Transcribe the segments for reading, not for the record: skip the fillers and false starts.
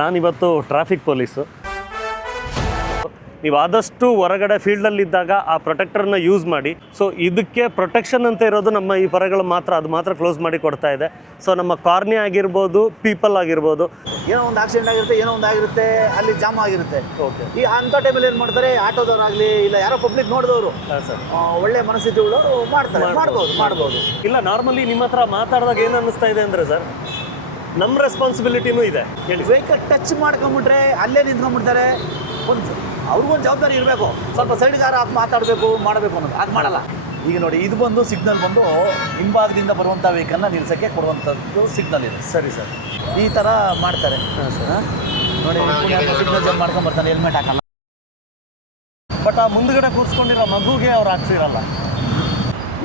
ನಾನಿವತ್ತು traffic police. ನೀವು ಆದಷ್ಟು ಹೊರಗಡೆ ಫೀಲ್ಡಲ್ಲಿದ್ದಾಗ ಆ ಪ್ರೊಟೆಕ್ಟರ್ನ ಯೂಸ್ ಮಾಡಿ. ಸೊ ಇದಕ್ಕೆ ಪ್ರೊಟೆಕ್ಷನ್ ಅಂತ ಇರೋದು ನಮ್ಮ ಈ ಪರಗಳು ಮಾತ್ರ, ಅದು ಮಾತ್ರ ಕ್ಲೋಸ್ ಮಾಡಿ ಕೊಡ್ತಾ ಇದೆ. ಸೊ ನಮ್ಮ ಕಾರ್ನಿ ಆಗಿರ್ಬೋದು, ಪೀಪಲ್ ಆಗಿರ್ಬೋದು, ಏನೋ ಒಂದು ಆಕ್ಸಿಡೆಂಟ್ ಆಗಿರುತ್ತೆ, ಏನೋ ಒಂದು ಆಗಿರುತ್ತೆ, ಅಲ್ಲಿ ಜಾಮ್ ಆಗಿರುತ್ತೆ. ಓಕೆ, ಈ ಅಂಥ ಟೈಮಲ್ಲಿ ಏನು ಮಾಡ್ತಾರೆ, ಆಟೋದವರಾಗಲಿ ಇಲ್ಲ ಯಾರೋ ಪಬ್ಲಿಕ್ ನೋಡಿದವರು ಸರ್ ಒಳ್ಳೆ ಮನಸ್ಥಿತಿ ಉಳ್ಳವರು ಮಾಡ್ತಾರೆ. ಮಾಡ್ಬೋದು. ಇಲ್ಲ, ನಾರ್ಮಲಿ ನಿಮ್ಮ ಹತ್ರ ಮಾತಾಡಿದಾಗ ಏನು ಅನ್ನಿಸ್ತಾ ಇದೆ ಅಂದರೆ ಸರ್, ನಮ್ಮ ರೆಸ್ಪಾನ್ಸಿಬಿಲಿಟಿನೂ ಇದೆ. ಹೇಳಿ, ವೆಹಿಕಲ್ ಟಚ್ ಮಾಡ್ಕೊಂಬಿಟ್ರೆ ಅಲ್ಲೇ ನಿಂತ್ಕೊಂಡ್ಬಿಡ್ತಾರೆ. ಒಂದು ಅವ್ರಿಗೊಂದು ಜವಾಬ್ದಾರಿ ಇರಬೇಕು, ಸ್ವಲ್ಪ ಸೈಡ್ಗಾರ ಮಾತಾಡಬೇಕು, ಮಾಡಬೇಕು ಅನ್ನೋದು. ಅದು ಮಾಡಲ್ಲ. ಈಗ ನೋಡಿ, ಇದು ಬಂದು ಸಿಗ್ನಲ್ ಬಂದು ಹಿಂಭಾಗದಿಂದ ಬರುವಂಥ ವೆಹಿಕಲ್ನ ನಿಲ್ಸೋಕ್ಕೆ ಕೊಡುವಂಥದ್ದು ಸಿಗ್ನಲ್ ಇದೆ. ಸರಿ ಸರ್, ಈ ಥರ ಮಾಡ್ತಾರೆ. ಹಾಂ ಸರ್. ನೋಡಿ, ಸಿಗ್ನಲ್ ಜಂಪ್ ಮಾಡ್ಕೊಂಬರ್ತಾನೆ, ಹೆಲ್ಮೆಟ್ ಹಾಕಲ್ಲ. ಬಟ್ ಆ ಮುಂದ್ಗಡೆ ಕೂರಿಸ್ಕೊಂಡಿರೋ ಮಗುಗೆ ಅವ್ರು ಹಾಕ್ಸಿರಲ್ಲ.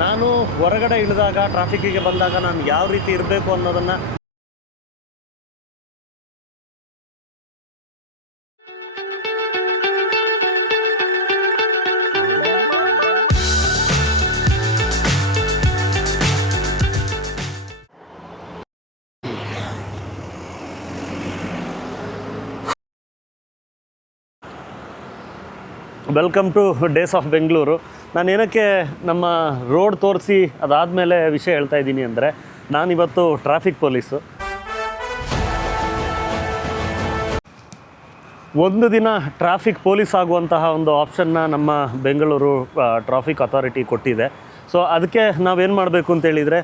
ನಾನು ಹೊರಗಡೆ ಇಳಿದಾಗ, ಟ್ರಾಫಿಕ್ಕಿಗೆ ಬಂದಾಗ ನಾನು ಯಾವ ರೀತಿ ಇರಬೇಕು ಅನ್ನೋದನ್ನು welcome two days of Bengaluru. ನಾನು ಏನಕ್ಕೆ ನಮ್ಮ ರೋಡ್ ತೋರಿಸಿ ಅದಾದಮೇಲೆ ವಿಷಯ ಹೇಳ್ತಾ ಇದ್ದೀನಿ ಅಂದರೆ, ನಾನಿವತ್ತು ಟ್ರಾಫಿಕ್ ಪೊಲೀಸು. ಒಂದು ದಿನ ಟ್ರಾಫಿಕ್ ಪೊಲೀಸ್ ಆಗುವಂತಹ ಒಂದು ಆಪ್ಷನ್ನ ನಮ್ಮ ಬೆಂಗಳೂರು ಟ್ರಾಫಿಕ್ ಅಥಾರಿಟಿ ಕೊಟ್ಟಿದೆ. ಸೊ ಅದಕ್ಕೆ ನಾವೇನು ಮಾಡಬೇಕು ಅಂತೇಳಿದರೆ,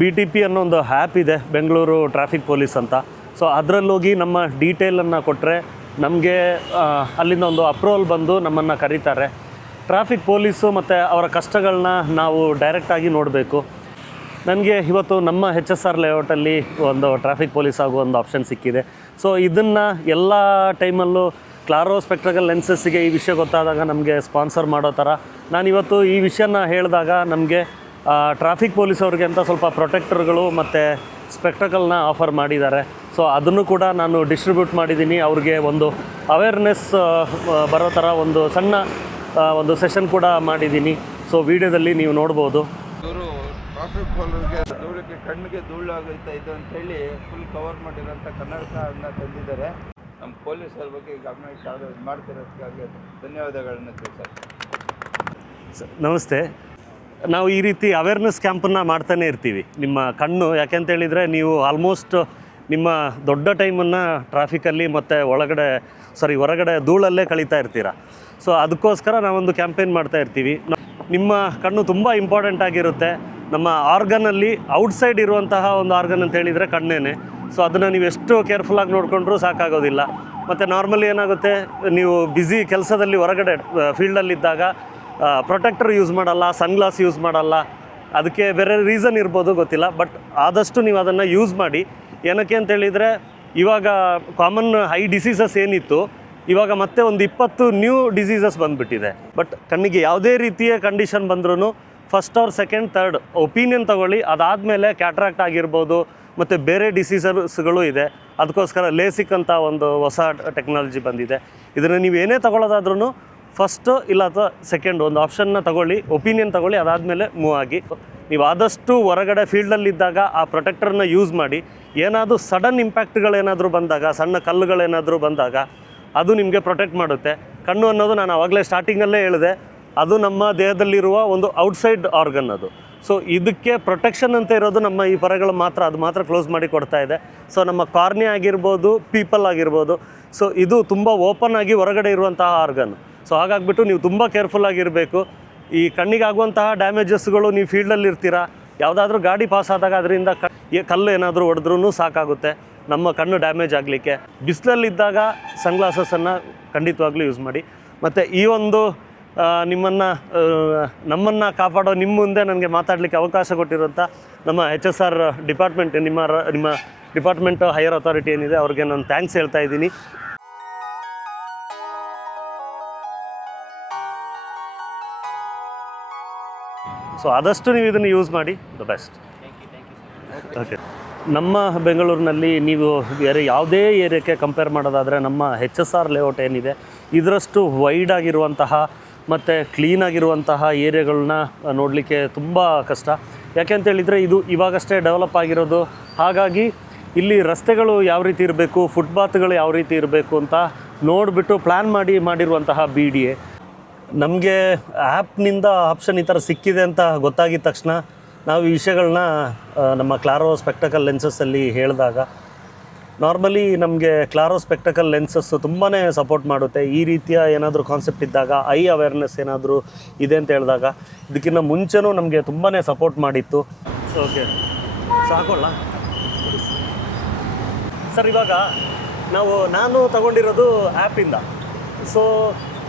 BTP ಅನ್ನೋ ಒಂದು ಆ್ಯಪ್ ಇದೆ, ಬೆಂಗಳೂರು ಟ್ರಾಫಿಕ್ ಪೊಲೀಸ್ ಅಂತ. ಸೊ ಅದರಲ್ಲೋಗಿ ನಮ್ಮ ಡೀಟೇಲನ್ನು ಕೊಟ್ಟರೆ ನಮಗೆ ಅಲ್ಲಿಂದ ಒಂದು ಅಪ್ರೂವಲ್ ಬಂದು ನಮ್ಮನ್ನು ಕರೀತಾರೆ. ಟ್ರಾಫಿಕ್ ಪೊಲೀಸು ಮತ್ತು ಅವರ ಕಷ್ಟಗಳನ್ನ ನಾವು ಡೈರೆಕ್ಟಾಗಿ ನೋಡಬೇಕು. ನನಗೆ ಇವತ್ತು ನಮ್ಮ HSR ಲೇಔಟಲ್ಲಿ ಒಂದು ಟ್ರಾಫಿಕ್ ಪೊಲೀಸ್ ಆಗೋ ಒಂದು ಆಪ್ಷನ್ ಸಿಕ್ಕಿದೆ. ಸೊ ಇದನ್ನು ಎಲ್ಲ ಟೈಮಲ್ಲೂ ಕ್ಲಾರೋ ಸ್ಪೆಕ್ಟ್ರಕಲ್ ಲೆನ್ಸಸ್ಸಿಗೆ ಈ ವಿಷಯ ಗೊತ್ತಾದಾಗ ನಮಗೆ ಸ್ಪಾನ್ಸರ್ ಮಾಡೋ ಥರ ನಾನಿವತ್ತು ಈ ವಿಷಯನ ಹೇಳಿದಾಗ ನಮಗೆ ಟ್ರಾಫಿಕ್ ಪೊಲೀಸ್ ಅವ್ರಿಗೆ ಅಂತ ಸ್ವಲ್ಪ ಪ್ರೊಟೆಕ್ಟರ್ಗಳು ಮತ್ತು ಸ್ಪೆಕ್ಟ್ರಕಲ್ನ ಆಫರ್ ಮಾಡಿದ್ದಾರೆ. ಸೊ ಅದನ್ನು ಕೂಡ ನಾನು ಡಿಸ್ಟ್ರಿಬ್ಯೂಟ್ ಮಾಡಿದ್ದೀನಿ. ಅವ್ರಿಗೆ ಒಂದು ಅವೇರ್ನೆಸ್ ಬರೋ ಥರ ಒಂದು ಸಣ್ಣ ಒಂದು ಸೆಷನ್ ಕೂಡ ಮಾಡಿದ್ದೀನಿ. ಸೊ ವಿಡಿಯೋದಲ್ಲಿ ನೀವು ನೋಡ್ಬೋದು. ಇವರು ಟ್ರಾಫಿಕ್ ಪೊಲೀಸ್ಗೆ ದೂರಕ್ಕೆ ಕಣ್ಣಿಗೆ ಧೂಳಾಗುತ್ತಾ ಇದೆ ಅಂತೇಳಿ ಫುಲ್ ಕವರ್ ಮಾಡಿರೋಂಥ ಕನ್ನಡಕನ ತಂದಿದ್ದಾರೆ. ನಮ್ಮ ಪೊಲೀಸರ ಬಗ್ಗೆ ಗಮನ ಮಾಡ್ತಿರೋದಕ್ಕಾಗಿ ಧನ್ಯವಾದಗಳನ್ನು ತಿಳಿಸ್ತಾರೆ. ನಮಸ್ತೆ. ನಾವು ಈ ರೀತಿ ಅವೇರ್ನೆಸ್ ಕ್ಯಾಂಪನ್ನು ಮಾಡ್ತಾನೆ ಇರ್ತೀವಿ. ನಿಮ್ಮ ಕಣ್ಣು ಯಾಕೆಂತೇಳಿದರೆ, ನೀವು ಆಲ್ಮೋಸ್ಟ್ ನಿಮ್ಮ ದೊಡ್ಡ ಟೈಮನ್ನು ಟ್ರಾಫಿಕಲ್ಲಿ ಮತ್ತು ಹೊರಗಡೆ ಧೂಳಲ್ಲೇ ಕಳೀತಾ ಇರ್ತೀರ. ಸೊ ಅದಕ್ಕೋಸ್ಕರ ನಾವೊಂದು ಕ್ಯಾಂಪೇನ್ ಮಾಡ್ತಾ ಇರ್ತೀವಿ. ನಿಮ್ಮ ಕಣ್ಣು ತುಂಬ ಇಂಪಾರ್ಟೆಂಟ್ ಆಗಿರುತ್ತೆ. ನಮ್ಮ ಆರ್ಗನಲ್ಲಿ ಔಟ್ಸೈಡ್ ಇರುವಂತಹ ಒಂದು ಆರ್ಗನ್ ಅಂತ ಹೇಳಿದರೆ ಕಣ್ಣೇನೆ. ಸೊ ಅದನ್ನು ನೀವು ಎಷ್ಟು ಕೇರ್ಫುಲ್ಲಾಗಿ ನೋಡಿಕೊಂಡ್ರೂ ಸಾಕಾಗೋದಿಲ್ಲ. ಮತ್ತು ನಾರ್ಮಲಿ ಏನಾಗುತ್ತೆ, ನೀವು ಬ್ಯುಸಿ ಕೆಲಸದಲ್ಲಿ ಹೊರಗಡೆ ಫೀಲ್ಡಲ್ಲಿದ್ದಾಗ ಪ್ರೊಟೆಕ್ಟರ್ ಯೂಸ್ ಮಾಡಲ್ಲ, ಸನ್ಗ್ಲಾಸ್ ಯೂಸ್ ಮಾಡಲ್ಲ. ಅದಕ್ಕೆ ಬೇರೆ ರೀಸನ್ ಇರ್ಬೋದು, ಗೊತ್ತಿಲ್ಲ. ಬಟ್ ಆದಷ್ಟು ನೀವು ಅದನ್ನು ಯೂಸ್ ಮಾಡಿ. ಏನಕ್ಕೆ ಅಂತೇಳಿದರೆ, ಇವಾಗ ಕಾಮನ್ ಹೈ ಡಿಸೀಸಸ್ ಏನಿತ್ತು, ಇವಾಗ ಮತ್ತೆ ಒಂದು 20 ನ್ಯೂ ಡಿಸೀಸಸ್ ಬಂದುಬಿಟ್ಟಿದೆ. ಬಟ್ ಕಣ್ಣಿಗೆ ಯಾವುದೇ ರೀತಿಯ ಕಂಡೀಷನ್ ಬಂದ್ರೂ first or second third opinion ತೊಗೊಳ್ಳಿ. ಅದಾದಮೇಲೆ ಕ್ಯಾಟ್ರಾಕ್ಟ್ ಆಗಿರ್ಬೋದು ಮತ್ತು ಬೇರೆ ಡಿಸೀಸಸ್ಗಳು ಇದೆ. ಅದಕ್ಕೋಸ್ಕರ ಲೇಸಿಕ್ ಅಂತ ಒಂದು ಹೊಸ ಟೆಕ್ನಾಲಜಿ ಬಂದಿದೆ. ಇದನ್ನು ನೀವು ಏನೇ ತೊಗೊಳ್ಳೋದಾದ್ರೂ ಫಸ್ಟು ಇಲ್ಲ ಅಥವಾ ಸೆಕೆಂಡ್ ಒಂದು ಆಪ್ಷನ್ನ ತೊಗೊಳ್ಳಿ, ಒಪಿನಿಯನ್ ತೊಗೊಳ್ಳಿ, ಅದಾದಮೇಲೆ ಮೂವ್ ಆಗಿ. ನೀವು ಆದಷ್ಟು ಹೊರಗಡೆ ಫೀಲ್ಡಲ್ಲಿದ್ದಾಗ ಆ ಪ್ರೊಟೆಕ್ಟರ್ನ ಯೂಸ್ ಮಾಡಿ. ಏನಾದರೂ ಸಡನ್ ಇಂಪ್ಯಾಕ್ಟ್ಗಳೇನಾದರೂ ಬಂದಾಗ, ಸಣ್ಣ ಕಲ್ಲುಗಳೇನಾದರೂ ಬಂದಾಗ ಅದು ನಿಮಗೆ ಪ್ರೊಟೆಕ್ಟ್ ಮಾಡುತ್ತೆ. ಕಣ್ಣು ಅನ್ನೋದು ನಾನು ಆವಾಗಲೇ ಸ್ಟಾರ್ಟಿಂಗಲ್ಲೇ ಹೇಳಿದೆ, ಅದು ನಮ್ಮ ದೇಹದಲ್ಲಿರುವ ಒಂದು ಔಟ್ಸೈಡ್ ಆರ್ಗನ್ ಅದು. ಸೊ ಇದಕ್ಕೆ ಪ್ರೊಟೆಕ್ಷನ್ ಅಂತ ಇರೋದು ನಮ್ಮ ಈ ಪರಗಳು ಮಾತ್ರ, ಅದು ಮಾತ್ರ ಕ್ಲೋಸ್ ಮಾಡಿ ಕೊಡ್ತಾ ಇದೆ. ಸೊ ನಮ್ಮ ಕಾರ್ನಿ ಆಗಿರ್ಬೋದು, ಪೀಪಲ್ ಆಗಿರ್ಬೋದು, ಸೊ ಇದು ತುಂಬ ಓಪನ್ ಆಗಿ ಹೊರಗಡೆ ಇರುವಂತಹ ಆರ್ಗನ್. ಸೊ ಹಾಗಾಗಿಬಿಟ್ಟು ನೀವು ತುಂಬ ಕೇರ್ಫುಲ್ಲಾಗಿರಬೇಕು. ಈ ಕಣ್ಣಿಗಾಗುವಂತಹ ಡ್ಯಾಮೇಜಸ್ಗಳು, ನೀವು ಫೀಲ್ಡಲ್ಲಿ ಇರ್ತೀರ, ಯಾವುದಾದ್ರೂ ಗಾಡಿ ಪಾಸ್ ಆದಾಗ ಅದರಿಂದ ಕಲ್ಲು ಏನಾದರೂ ಹೊಡೆದ್ರೂ ಸಾಕಾಗುತ್ತೆ ನಮ್ಮ ಕಣ್ಣು ಡ್ಯಾಮೇಜ್ ಆಗಲಿಕ್ಕೆ. ಬಿಸಿಲಲ್ಲಿದ್ದಾಗ ಸನ್ಗ್ಲಾಸಸನ್ನು ಖಂಡಿತವಾಗ್ಲೂ ಯೂಸ್ ಮಾಡಿ. ಮತ್ತು ಈ ಒಂದು ನಮ್ಮನ್ನು ಕಾಪಾಡೋ ನಿಮ್ಮ ಮುಂದೆ ನನಗೆ ಮಾತಾಡಲಿಕ್ಕೆ ಅವಕಾಶ ಕೊಟ್ಟಿರುವಂಥ ನಮ್ಮ HSR ಡಿಪಾರ್ಟ್ಮೆಂಟ್, ನಿಮ್ಮ ಡಿಪಾರ್ಟ್ಮೆಂಟ್ ಹೈಯರ್ ಅಥಾರಿಟಿ ಏನಿದೆ, ಅವ್ರಿಗೆ ನಾನು ಥ್ಯಾಂಕ್ಸ್ ಹೇಳ್ತಾ ಇದ್ದೀನಿ. ಸೊ ಆದಷ್ಟು ನೀವು ಇದನ್ನು ಯೂಸ್ ಮಾಡಿ, ದ ಬೆಸ್ಟ್. ಓಕೆ. ನಮ್ಮ ಬೆಂಗಳೂರಿನಲ್ಲಿ ನೀವು ಬೇರೆ ಯಾವುದೇ ಏರಿಯಾಕ್ಕೆ ಕಂಪೇರ್ ಮಾಡೋದಾದರೆ ನಮ್ಮ HSR ಲೇಔಟ್ ಏನಿದೆ, ಇದರಷ್ಟು ವೈಡ್ ಆಗಿರುವಂತಹ ಮತ್ತು ಕ್ಲೀನಾಗಿರುವಂತಹ ಏರಿಯಾಗಳನ್ನ ನೋಡಲಿಕ್ಕೆ ತುಂಬ ಕಷ್ಟ. ಯಾಕೆ ಅಂತೇಳಿದರೆ ಇದು ಇವಾಗಷ್ಟೇ ಡೆವಲಪ್ ಆಗಿರೋದು. ಹಾಗಾಗಿ ಇಲ್ಲಿ ರಸ್ತೆಗಳು ಯಾವ ರೀತಿ ಇರಬೇಕು, ಫುಟ್ಪಾತ್ಗಳು ಯಾವ ರೀತಿ ಇರಬೇಕು ಅಂತ ನೋಡಿಬಿಟ್ಟು ಪ್ಲ್ಯಾನ್ ಮಾಡಿರುವಂತಹ BDA. ನಮಗೆ ಆ್ಯಪ್ನಿಂದ ಆಪ್ಷನ್ ಈ ಥರ ಸಿಕ್ಕಿದೆ ಅಂತ ಗೊತ್ತಾಗಿದ ತಕ್ಷಣ ನಾವು ಈ ವಿಷಯಗಳನ್ನ ನಮ್ಮ ಕ್ಲಾರೋ ಸ್ಪೆಕ್ಟಕಲ್ ಲೆನ್ಸಸ್ಸಲ್ಲಿ ಹೇಳಿದಾಗ ನಾರ್ಮಲಿ ನಮಗೆ ಕ್ಲಾರೋ ಸ್ಪೆಕ್ಟಕಲ್ ಲೆನ್ಸಸ್ಸು ತುಂಬಾ ಸಪೋರ್ಟ್ ಮಾಡುತ್ತೆ. ಈ ರೀತಿಯ ಏನಾದರೂ ಕಾನ್ಸೆಪ್ಟ್ ಇದ್ದಾಗ, ಐ ಅವೇರ್ನೆಸ್ ಏನಾದರೂ ಇದೆ ಅಂತ ಹೇಳಿದಾಗ ಇದಕ್ಕಿಂತ ಮುಂಚೆನೂ ನಮಗೆ ತುಂಬಾ ಸಪೋರ್ಟ್ ಮಾಡಿತ್ತು. ಓಕೆ, ಸಾಕೊಳ್ಳ ಸರ್. ಇವಾಗ ನಾನು ತಗೊಂಡಿರೋದು ಆ್ಯಪಿಂದ. ಸೊ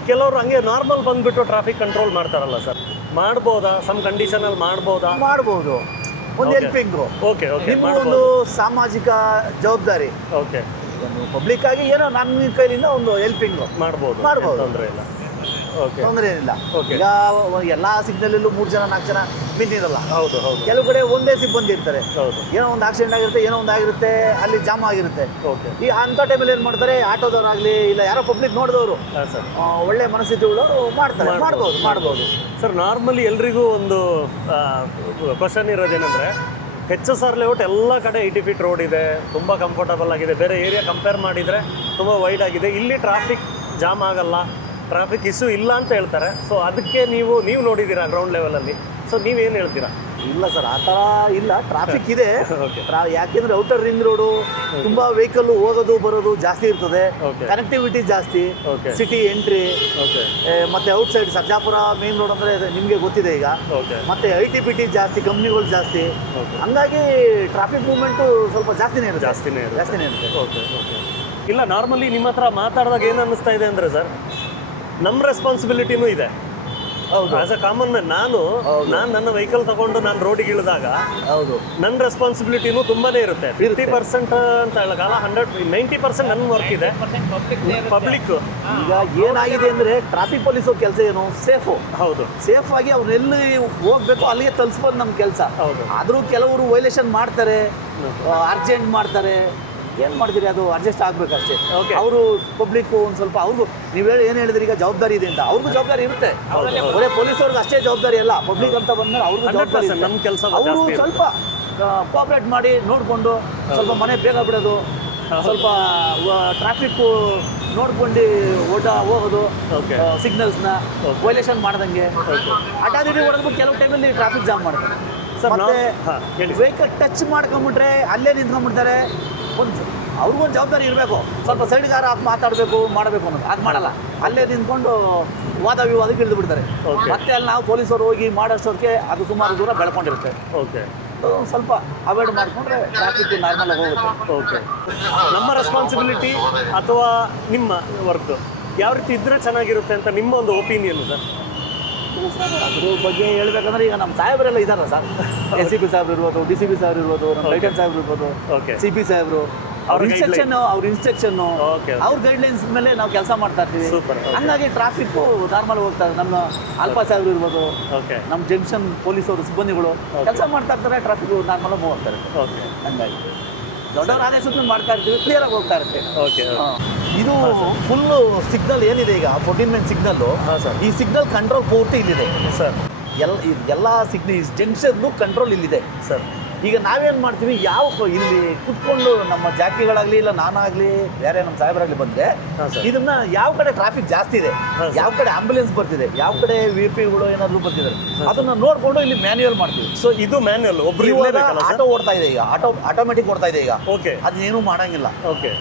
ಕೆಲವರು ಹಂಗೆ ನಾರ್ಮಲ್ ಬಂದುಬಿಟ್ಟು ಟ್ರಾಫಿಕ್ ಕಂಟ್ರೋಲ್ ಮಾಡ್ತಾರಲ್ಲ ಸರ್, ಮಾಡ್ಬೋದಾ? ಸಮ್ ಕಂಡೀಷನಲ್ಲಿ ಮಾಡ್ಬೋದು. ಒಂದು ಹೆಲ್ಪಿಂಗು. ಓಕೆ ಓಕೆ, ನಿಮ್ಮ ಒಂದು ಸಾಮಾಜಿಕ ಜವಾಬ್ದಾರಿ. ಓಕೆ, ಒಂದು ಪಬ್ಲಿಕ್ ಆಗಿ ಏನೋ ನನ್ನ ಕೈಲಿಂದ ಒಂದು ಹೆಲ್ಪಿಂಗು ಮಾಡ್ಬೋದು, ತೊಂದರೆ ಇಲ್ಲ. ಓಕೆ, ತೊಂದರೆ ಏನಿಲ್ಲ. Okay. ಈಗ ಎಲ್ಲ ಸಿಗ್ನಲ್ಲೂ 3 ಜನ 4 ಜನ ಬಿದ್ದಿರಲ್ಲ. ಹೌದು ಹೌದು, ಕೆಲವು ಕಡೆ ಒಂದೇ ಸಿಬ್ಬಂದಿ ಇರ್ತಾರೆ. ಹೌದು. ಏನೋ ಒಂದು ಆಕ್ಸಿಡೆಂಟ್ ಆಗಿರುತ್ತೆ, ಏನೋ ಒಂದು ಆಗಿರುತ್ತೆ, ಅಲ್ಲಿ ಜಾಮ್ ಆಗಿರುತ್ತೆ. ಓಕೆ. ಈ ಅಂಥ ಟೈಮಲ್ಲಿ ಏನು ಮಾಡ್ತಾರೆ, ಆಟೋದವರಾಗಲಿ ಇಲ್ಲ ಯಾರೋ ಪಬ್ಲಿಕ್ ನೋಡಿದವರು ಹಾಂ ಸರ್, ಒಳ್ಳೆ ಮನಸ್ಥಿತಿಗಳು ಮಾಡ್ತಾರೆ. ಮಾಡ್ಬೋದು ಸರ್. ನಾರ್ಮಲಿ ಎಲ್ರಿಗೂ ಒಂದು ಕ್ವಶನ್ ಇರೋದೇನೆಂದರೆ, HSR ಲೇಔಟ್ ಎಲ್ಲ ಕಡೆ 80 ಫೀಟ್ ರೋಡ್ ಇದೆ, ತುಂಬ ಕಂಫರ್ಟಬಲ್ ಆಗಿದೆ. ಬೇರೆ ಏರಿಯಾ ಕಂಪೇರ್ ಮಾಡಿದರೆ ತುಂಬ ವೈಡ್ ಆಗಿದೆ. ಇಲ್ಲಿ ಟ್ರಾಫಿಕ್ ಜಾಮ್ ಆಗಲ್ಲ, ಟ್ರಾಫಿಕ್ ಇಶ್ಯೂ ಇಲ್ಲ ಅಂತ ಹೇಳ್ತಾರೆ. ಸೊ ಅದಕ್ಕೆ ನೀವು ನೋಡಿದ್ದೀರಾ ಗ್ರೌಂಡ್ ಲೆವೆಲಲ್ಲಿ, ಸೊ ನೀವೇನು ಹೇಳ್ತೀರಾ? ಇಲ್ಲ ಸರ್, ಆ ಥರ ಇಲ್ಲ. ಟ್ರಾಫಿಕ್ ಇದೆ. ಓಕೆ. ಯಾಕೆಂದ್ರೆ ಔಟರ್ ರಿಂಗ್ ರೋಡು ತುಂಬಾ ವೆಹಿಕಲ್ ಹೋಗೋದು ಬರೋದು ಜಾಸ್ತಿ ಇರ್ತದೆ. ಓಕೆ. ಕನೆಕ್ಟಿವಿಟಿ ಜಾಸ್ತಿ. ಓಕೆ. City entry okay. ಮತ್ತೆ outside Sarjapur main road ಅಂದ್ರೆ ನಿಮಗೆ ಗೊತ್ತಿದೆ ಈಗ. ಓಕೆ. ಮತ್ತೆ ITPT ಜಾಸ್ತಿ, ಕಂಪ್ನಿಗಳು ಜಾಸ್ತಿ. ಓಕೆ. ಹಂಗಾಗಿ ಟ್ರಾಫಿಕ್ ಮೂವ್ಮೆಂಟು ಸ್ವಲ್ಪ ಜಾಸ್ತಿನೇ ಇರುತ್ತೆ. Okay okay. ಇಲ್ಲ, ನಾರ್ಮಲಿ ನಿಮ್ಮ ಹತ್ರ ಮಾತಾಡಿದಾಗ ಏನು ಅನ್ನಿಸ್ತಾ ಇದೆ ಅಂದರೆ ಸರ್, ನಮ್ಮ ರೆಸ್ಪಾನ್ಸಿಬಿಲಿಟಿನೂ ಇದೆ. ಹೌದು. ಆಸ್ ಅ ಕಾಮನ್ ಮ್ಯಾನ್ ನಾನು ನನ್ನ ವೆಹಿಕಲ್ ತಗೊಂಡು ನಾನು ರೋಡಿಗೆ ಇಳಿದಾಗ ಹೌದು, ನನ್ನ ರೆಸ್ಪಾನ್ಸಿಬಿಲಿಟಿನೂ ತುಂಬಾ ಇರುತ್ತೆ. 50% ಅಂತ ಹೇಳೋಕ್ಕಲ್ಲ, 90% ನನ್ನ ವರ್ಕ್ ಇದೆ. ಪಬ್ಲಿಕ್ ಈಗ ಏನಾಗಿದೆ ಅಂದ್ರೆ ಟ್ರಾಫಿಕ್ ಪೊಲೀಸ್ ಕೆಲಸ ಏನು, ಸೇಫು. ಹೌದು, ಸೇಫ್ ಆಗಿ ಅವ್ರು ಎಲ್ಲಿ ಹೋಗ್ಬೇಕು ಅಲ್ಲಿಗೆ ತಲುಪಿಸ್ಬೋದು ನಮ್ಮ ಕೆಲಸ. ಹೌದು. ಆದರೂ ಕೆಲವರು ವೈಲೇಷನ್ ಮಾಡ್ತಾರೆ, ಅರ್ಜೆಂಟ್ ಮಾಡ್ತಾರೆ. ಏನು ಮಾಡ್ತೀರಿ, ಅದು ಅಡ್ಜಸ್ಟ್ ಆಗಬೇಕಷ್ಟೇ. Okay. ಅವರು ಪಬ್ಲಿಕ್ಕು ಒಂದು ಸ್ವಲ್ಪ ಅವ್ರಿಗೂ ನೀವು ಏನು ಹೇಳಿದ್ರಿ ಈಗ ಜವಾಬ್ದಾರಿ ಇದೆ ಅಂತ, ಅವ್ರಿಗೂ ಜವಾಬ್ದಾರಿ ಇರುತ್ತೆ. ಬರೀ ಪೊಲೀಸವ್ರಿಗೆ ಅಷ್ಟೇ ಜವಾಬ್ದಾರಿ ಅಲ್ಲ, ಪಬ್ಲಿಕ್ ಅಂತ ಬಂದ್ಮೇಲೆ ಅವ್ರಿಗೂ ಜವಾಬ್ದಾರಿ 100% ನಮ್ಮ ಕೆಲಸ ಅವರು ಜಾಸ್ತಿ ಇರುತ್ತೆ. ಸ್ವಲ್ಪ ಕೋಆಪ್ರೇಟ್ ಮಾಡಿ ನೋಡಿಕೊಂಡು ಸ್ವಲ್ಪ ಮನೆ ಬೇಗ ಬಿಡೋದು, ಸ್ವಲ್ಪ ಟ್ರಾಫಿಕ್ಕು ನೋಡ್ಕೊಂಡು ಹೋಗೋದು, Okay. ಸಿಗ್ನಲ್ಸ್ನ ವೈಲೇಷನ್ ಮಾಡ್ದಂಗೆ. ಅಡ್ಡಾದಿಡ್ಡಿ ಹೊಡೆದ್ಬಿಟ್ಟು ಕೆಲವು ಟೈಮಲ್ಲಿ ಟ್ರಾಫಿಕ್ ಜಾಮ್ ಮಾಡ್ತಾರೆ. ಸರ್, ಮತ್ತೆ ಹೇಳಿ. ವೆಹಿಕಲ್ ಟಚ್ ಮಾಡ್ಕೊಂಬಿಟ್ರೆ ಅಲ್ಲೇ ನಿಂತ್ಕೊಂಡ್ಬಿಡ್ತಾರೆ. ಅವ್ರಿಗೊಂದು ಜವಾಬ್ದಾರಿ ಇರಬೇಕು, ಸ್ವಲ್ಪ ಸೈಡ್ಗಾರ ಮಾತಾಡಬೇಕು ಮಾಡಬೇಕು ಅನ್ನೋದು. ಅದು ಮಾಡಲ್ಲ, ಅಲ್ಲೇ ನಿಂತ್ಕೊಂಡು ವಾದ ವಿವಾದಕ್ಕೆ ಇಳಿದು ಬಿಡ್ತಾರೆ. Okay. ಮತ್ತೆ ಅಲ್ಲಿ ನಾವು ಪೊಲೀಸರು ಹೋಗಿ ಮಾಡೋಷ್ಟೊತ್ತಿಗೆ ಅದು ಸುಮಾರು ದೂರ ಬೆಳ್ಕೊಂಡಿರುತ್ತೆ. ಓಕೆ ಸ್ವಲ್ಪ ಅವಾಯ್ಡ್ ಮಾಡಿಕೊಂಡ್ರೆ ಟ್ರಾಫಿಕ್ ನಾರ್ಮಲ್ ಆಗಿ ಹೋಗುತ್ತೆ. ಓಕೆ. ನಮ್ಮ ರೆಸ್ಪಾನ್ಸಿಬಿಲಿಟಿ ಅಥವಾ ನಿಮ್ಮ ವರ್ಕ್ ಯಾವ ರೀತಿ ಇದ್ದರೆ ಚೆನ್ನಾಗಿರುತ್ತೆ ಅಂತ ನಿಮ್ಮ ಒಂದು ಒಪಿನಿಯನ್ ಸರ್? ಅದ್ರ ಬಗ್ಗೆ ಹೇಳ್ಬೇಕಂದ್ರೆ ಈಗ ನಮ್ಮ ಸಾಹೇಬರೆಲ್ಲ ಇದ್ದಾರಲ್ಲ ಸರ್, SCP ಸಾಹೇಬ್ರು ಇರ್ಬೋದು, DCP ಸಾಹೇಬ್ರು ಇರ್ಬೋದು, ನಮ್ಮ ಲೈಟನ್ ಸಾಹೇಬ್ರು ಇರ್ಬೋದು, ಓಕೆ. CP ಸಾಹೇಬ್ರು, ಅವ್ರ ಇನ್ಸ್ಟ್ರಕ್ಷನ್ Okay. ಅವ್ರ ಗೈಡ್ಲೈನ್ಸ್ ಮೇಲೆ ನಾವು ಕೆಲಸ ಮಾಡ್ತಾ ಇರ್ತೀವಿ. Super, okay. ಹಂಗಾಗಿ ಟ್ರಾಫಿಕ್ಕು ನಾರ್ಮಲ್ ಹೋಗ್ತಾ ಇದೆ. ನಮ್ಮ ಅಲ್ಪ ಸಾಹೇಬ್ರು ಇರ್ಬೋದು, ಓಕೆ ನಮ್ಮ ಜಂಕ್ಷನ್ ಪೊಲೀಸವರು ಸಿಬ್ಬಂದಿಗಳು ಕೆಲಸ ಮಾಡ್ತಾ ಇರ್ತಾರೆ, ಟ್ರಾಫಿಕ್ ನಾರ್ಮಲ್ ಆಗಿ ಹೋಗ್ತಾರೆ. ಓಕೆ ಹಂಗಾಗಿ ದೊಡ್ಡವ್ರ ಆದೇಶ ಮಾಡ್ತಾ ಇರ್ತೀವಿ, ಕ್ಲಿಯರ್ ಆಗಿ ಹೋಗ್ತಾ ಇರುತ್ತೆ. ಓಕೆ. ಇದು ಫುಲ್ಲು ಸಿಗ್ನಲ್ ಏನಿದೆ ಈಗ 14 ಮೇನ್ ಸಿಗ್ನಲ್ಲು, ಹಾಂ ಸರ್. ಈ ಸಿಗ್ನಲ್ ಕಂಟ್ರೋಲ್ ಪೂರ್ತಿ ಇಲ್ಲಿದೆ ಸರ್. ಎಲ್ಲ ಸಿಗ್ನಲ್ ಜಂಕ್ಷನ್ ಕಂಟ್ರೋಲ್ ಇಲ್ಲಿದೆ ಸರ್. ಈಗ ನಾವೇನು ಮಾಡ್ತೀವಿ, ಇಲ್ಲಿ ಕುತ್ಕೊಂಡು ನಮ್ಮ ಜಾಕಿಗಳಾಗಲಿ ಇಲ್ಲ ನಾನಾಗಲಿ ಬೇರೆ ನಮ್ಮ ಸಾಹೇಬರಾಗಲಿ ಬಂದರೆ ಹಾಂ ಸರ್. ಇದನ್ನ ಯಾವ ಕಡೆ ಟ್ರಾಫಿಕ್ ಜಾಸ್ತಿ ಇದೆ, ಹಾಂ ಸರ್. ಯಾವ ಕಡೆ ಆಂಬ್ಯುಲೆನ್ಸ್ ಬರ್ತಿದೆ, ಯಾವ ಕಡೆ VPಗಳು ಏನಾದರೂ ಬರ್ತಿದ್ದಾರೆ, ಅದನ್ನ ನೋಡಿಕೊಂಡು ಇಲ್ಲಿ ಮ್ಯಾನ್ಯುಯಲ್ ಮಾಡ್ತೀವಿ. ಸೊ ಇದು ಮ್ಯಾನ್ಯಲ್ ಒಬ್ರು ಇರಲೇಬೇಕಲ್ಲ ಸರ್? ಆಟೋ ಓಡ್ತಾ ಇದೆ ಈಗ, ಆಟೋಮೆಟಿಕ್ ಓಡ್ತಾ ಇದೆ ಈಗ. ಓಕೆ. ಅದನ್ನೇನು ಮಾಡಂಗಿಲ್ಲ. ಓಕೆ.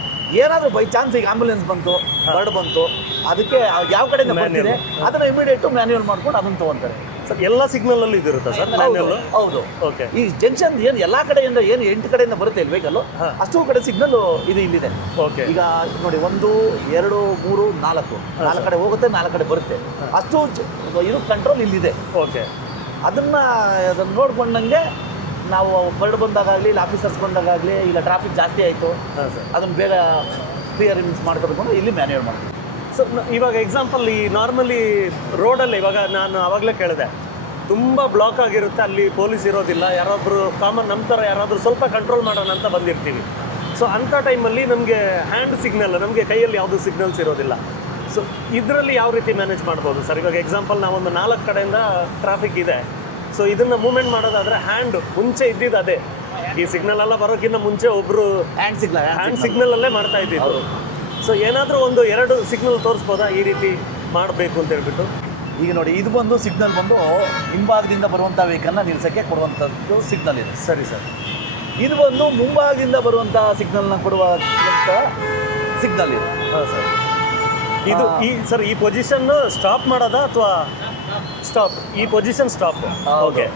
ಏನಾದರೂ ಬೈ ಚಾನ್ಸ್ ಈಗ ಆಂಬ್ಯುಲೆನ್ಸ್ ಬಂತು, ಬರ್ಡ್ ಬಂತು, ಅದಕ್ಕೆ ಯಾವ ಕಡೆಯಿಂದ ಬರ್ತಿದೆ ಅದನ್ನ ಇಮಿಡಿಯೇಟ್ ಮ್ಯಾನ್ಯುಯಲ್ ಮಾಡ್ಕೊಂಡು ಅದನ್ನ ತಗೊಂತಾರೆ. ಸರ್, ಎಲ್ಲ ಸಿಗ್ನಲ್ ಇದಿರುತ್ತಾ ಸರ್ ಮ್ಯಾನ್ಯಲ್? ಹೌದು. ಓಕೆ. ಈ ಜಂಕ್ಷನ್ ಏನು ಎಲ್ಲ ಕಡೆಯಿಂದ ಏನು 8 ಕಡೆಯಿಂದ ಬರುತ್ತೆ ಇಲ್ಲಿ ವೆಹಿಕಲ್, ಹಾಂ. ಅಷ್ಟು ಕಡೆ ಸಿಗ್ನಲ್ ಇದು ಇಲ್ಲಿದೆ. ಓಕೆ. ಈಗ ನೋಡಿ 1 2 3 4 ಕಡೆ ಹೋಗುತ್ತೆ, 4 ಕಡೆ ಬರುತ್ತೆ. ಅಷ್ಟು ಇದು ಕಂಟ್ರೋಲ್ ಇಲ್ಲಿದೆ. ಓಕೆ. ಅದನ್ನ ನೋಡ್ಕೊಂಡಂಗೆ ನಾವು ಬರ್ಡ್ ಬಂದಾಗಲಿ ಇಲ್ಲ ಆಫೀಸರ್ಸ್ ಬಂದಾಗಲಿ ಇಲ್ಲ ಟ್ರಾಫಿಕ್ ಜಾಸ್ತಿ ಆಯಿತು, ಹಾಂ ಸರ್. ಅದನ್ನು ಬೇಗ ಕ್ಲಿಯರೆನ್ಸ್ ಮಾಡ್ಕೊಂಡು ಇಲ್ಲಿ ಮ್ಯಾನ್ಯುಯಲ್ ಮಾಡ್ತೀವಿ. ಸರ್, ಇವಾಗ ಎಕ್ಸಾಂಪಲ್ ಈ ನಾರ್ಮಲಿ ರೋಡಲ್ಲಿ ಇವಾಗ ನಾನು ಆವಾಗಲೇ ಕೇಳಿದೆ, ತುಂಬ ಬ್ಲಾಕ್ ಆಗಿರುತ್ತೆ, ಅಲ್ಲಿ ಪೊಲೀಸ್ ಇರೋದಿಲ್ಲ, ಯಾರಾದರೂ ಕಾಮನ್ ನಮ್ಮ ಥರ ಯಾರಾದರೂ ಸ್ವಲ್ಪ ಕಂಟ್ರೋಲ್ ಮಾಡೋಣ ಅಂತ ಬಂದಿರ್ತೀವಿ. ಸೊ ಅಂಥ ಟೈಮಲ್ಲಿ ನಮಗೆ ಹ್ಯಾಂಡ್ ಸಿಗ್ನಲ್, ನಮಗೆ ಕೈಯಲ್ಲಿ ಯಾವುದೂ ಸಿಗ್ನಲ್ಸ್ ಇರೋದಿಲ್ಲ. ಸೊ ಇದರಲ್ಲಿ ಯಾವ ರೀತಿ ಮ್ಯಾನೇಜ್ ಮಾಡ್ಬೋದು ಸರ್? ಇವಾಗ ಎಕ್ಸಾಂಪಲ್ ನಾವೊಂದು 4 ಕಡೆಯಿಂದ ಟ್ರಾಫಿಕ್ ಇದೆ, ಸೊ ಇದನ್ನು ಮೂವ್ಮೆಂಟ್ ಮಾಡೋದಾದರೆ ಹ್ಯಾಂಡ್ ಮುಂಚೆ ಇದ್ದಿದ್ದು ಅದೇ ಈ ಸಿಗ್ನಲ್ ಎಲ್ಲ ಬರೋಕ್ಕಿಂತ ಮುಂಚೆ ಒಬ್ರು ಹ್ಯಾಂಡ್ ಹ್ಯಾಂಡ್ ಸಿಗ್ನಲ್ ಅಲ್ಲೇ ಮಾಡ್ತಾ ಇದ್ದಿದ್ದು. ಸೊ ಏನಾದರೂ ಒಂದು 2 ಸಿಗ್ನಲ್ ತೋರಿಸ್ಬೋದಾ ಈ ರೀತಿ ಮಾಡಬೇಕು ಅಂತ ಹೇಳ್ಬಿಟ್ಟು? ಈಗ ನೋಡಿ, ಇದು ಬಂದು ಸಿಗ್ನಲ್ ಬಂದು ಹಿಂಭಾಗದಿಂದ ಬರುವಂಥ ವೆಹಿಕಲ್ನ ನಿಲ್ಸಕ್ಕೆ ಕೊಡುವಂಥದ್ದು ಸಿಗ್ನಲ್ ಇದೆ. ಸರಿ ಸರ್. ಇದು ಬಂದು ಮುಂಭಾಗದಿಂದ ಬರುವಂಥ ಸಿಗ್ನಲ್ನ ಕೊಡುವ ಸಿಗ್ನಲ್ ಇದೆ. ಹಾಂ ಸರ್. ಇದು ಈ ಪೊಸಿಷನ್ ಸ್ಟಾಪ್ ಮಾಡೋದಾ ಅಥವಾ ಸ್ಟಾಪ್? ಈ ಪೊಸಿಷನ್ ಸ್ಟಾಪ್. ಓಕೆ.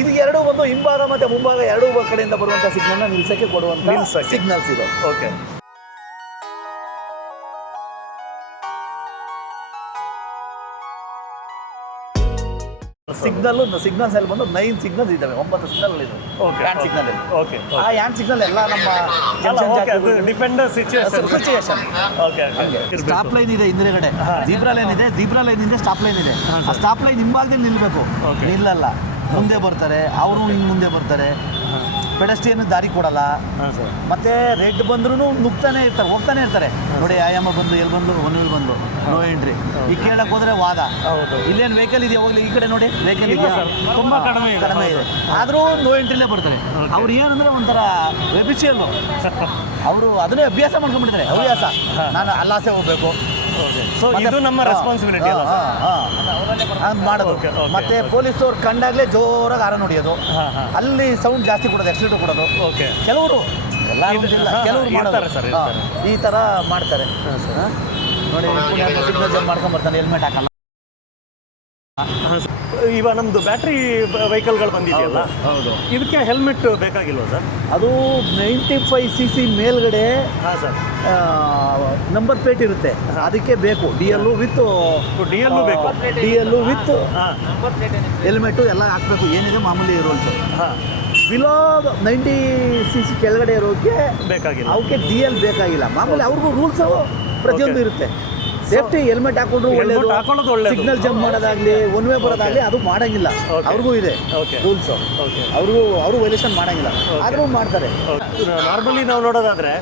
ಇದು ಎರಡು ಒಂದು ಹಿಂಭಾಗ ಮತ್ತು ಮುಂಭಾಗ ಎರಡೂ ಕಡೆಯಿಂದ ಬರುವಂಥ ಸಿಗ್ನಲ್ನ ನಿಲ್ಸಕ್ಕೆ ಕೊಡುವಂಥ ಸಿಗ್ನಲ್ಸ್ ಇದೆ. ಓಕೆ. ಸಿಗ್ನಲ್ಸ್ ಅಲ್ಲಿ ಬಂದು 9 ಸಿಗ್ನಲ್ಸ್ ಇದಾವೆ, 9 ಸಿಗ್ನಲ್ ಇದಾವೆ. ಓಕೆ. ಹ್ಯಾಂಡ್ ಸಿಗ್ನಲ್ ಇದೆ. ಓಕೆ. ಆ ಹ್ಯಾಂಡ್ ಸಿಗ್ನಲ್ ಎಲ್ಲ ನಮ್ಮ depend situation. Okay. Stop line ಇದೆ ಹಿಂದ್ಗಡೆ, ಜೀಬ್ರಾ ಲೈನ್ ಇದೆ, ಜೀಬ್ರಾ ಲೈನ್ ಇದೆ, ಸ್ಟಾಪ್ ಲೈನ್ ಇದೆ. ಆ ಸ್ಟಾಪ್ ಲೈನ್ ಹಿಂಭಾಗದಲ್ಲಿ ನಿಲ್ಬೇಕು, ನಿಲ್ಲಲ್ಲ. ಮುಂದೆ ಬರ್ತಾರೆ ಅವರು, ಹಿಂಗೆ ಮುಂದೆ ಬರ್ತಾರೆ. ಪೆಡಸ್ಟ್ರಿಯನ್ ದಾರಿ ಕೊಡಲ್ಲ. ಮತ್ತೆ ರೆಡ್ ಬಂದ್ರೂ ನುಗ್ತಾನೆ ಇರ್ತಾರೆ, ಹೋಗ್ತಾನೆ ಇರ್ತಾರೆ. ನೋಡಿ, ಆಯಾಮ ಬಂದು ಎಲ್ಲಿ ಬಂದು ಒನ್ವಿಲ್ ಬಂದು ನೋ ಎಂಟ್ರಿ. ಈಗ ಕೇಳಕ್ ಹೋದ್ರೆ ವಾದ. ಇಲ್ಲೇನು ವೆಹಿಕಲ್ ಇದೆಯಾ ಹೋಗ್ಲಿ, ಈ ಕಡೆ ನೋಡಿ ವೆಹಿಕಲ್ ಇದೆಯಾ, ತುಂಬಾ ಕಡಿಮೆ ಇದೆ. ಆದರೂ ನೋ ಎಂಟ್ರಿಲೇ ಬರ್ತಾರೆ. ಅವ್ರು ಏನಂದ್ರೆ ಒಂಥರ ವೆಬಿಷಿಯಲ್ಲು. ಅವರು ಅದನ್ನೇ ಅಭ್ಯಾಸ ಮಾಡ್ಕೊಂಡ್ಬಿಟ್ಟಿದ್ದಾರೆ. ಹವ್ಯಾಸ, ನಾನು ಅಲ್ಲಾಸೆ ಹೋಗ್ಬೇಕು. ಸೊ ಇದು ನಮ್ಮ ರೆಸ್ಪಾನ್ಸಿಬಿಲಿಟಿ ಅಲ್ಲ ಹಂಗೆ ಮಾಡೋದು. ಮತ್ತೆ ಪೊಲೀಸವ್ರು ಕಂಡಾಗಲೇ ಜೋರಾಗಿ ಹಾರನ್ ಹೊಡಿಯೋದು, ಅಲ್ಲಿ ಸೌಂಡ್ ಜಾಸ್ತಿ ಕೊಡೋದು, ಎಕ್ಸಿಲೇಟರ್ ಕೊಡೋದು. ಓಕೆ. ಕೆಲವರು ಎಲ್ಲ ಕೆಲವರು ಮಾಡ್ತಾರೆ ಸರ್, ಈ ಥರ ಮಾಡ್ತಾರೆ. ನೋಡಿ, ಸಿಗ್ನಲ್ ಜಂಪ್ ಮಾಡ್ಕೊಂಡ್ ಬರ್ತಾನೆ, ಹೆಲ್ಮೆಟ್ ಹಾಕಲ್ಲ. ಇವಾಗ ನಮ್ದು ಬ್ಯಾಟ್ರಿ ವೆಹಿಕಲ್ಗಳು ಬಂದಿದೆಯಲ್ಲ, ಹೌದು, ಇದಕ್ಕೆ ಹೆಲ್ಮೆಟ್ ಬೇಕಾಗಿಲ್ವ ಸರ್? ಅದು 95cc ಮೇಲ್ಗಡೆ ಹಾಂ ಸರ್ ನಂಬರ್ ಪ್ಲೇಟ್ ಇರುತ್ತೆ, ಅದಕ್ಕೆ ಬೇಕು. DL ವಿತ್ ಬೇಕು, DL ವಿತ್ ಹಾಂ ಹೆಲ್ಮೆಟು ಎಲ್ಲ ಹಾಕಬೇಕು. ಏನಿದೆ ಮಾಮೂಲಿ ರೂಲ್ಸು. ಹಾಂ. ಬಿಲೋ 90cc ಕೆಳಗಡೆ ಇರೋಕ್ಕೆ ಬೇಕಾಗಿಲ್ಲ, ಅವಕ್ಕೆ DL ಬೇಕಾಗಿಲ್ಲ. ಮಾಮೂಲಿ ಅವ್ರಿಗೂ ರೂಲ್ಸು ಪ್ರತಿಯೊಂದು ಇರುತ್ತೆ. ಸೇಫ್ಟಿ ಹೆಲ್ಮೆಟ್ ಹಾಕೊಂಡ್ರು ಒಳ್ಳೇದು, ಸಿಗ್ನಲ್ ಜಂಪ್ ಮಾಡೋದಾಗ್ಲಿ, ಒನ್ ವೇ ಬರೋದಾಗ್ಲಿ ಅದು ಮಾಡಂಗಿಲ್ಲ. ಅವ್ರಿಗೂ ಇದೆ ರೂಲ್ಸು, ಅವರು ವೈಲೇಷನ್ ಮಾಡಂಗಿಲ್ಲ, ಆದರೂ ಮಾಡ್ತಾರೆ. ನಾರ್ಮಲಿ ನಾವು ನೋಡೋದಾದ್ರೆ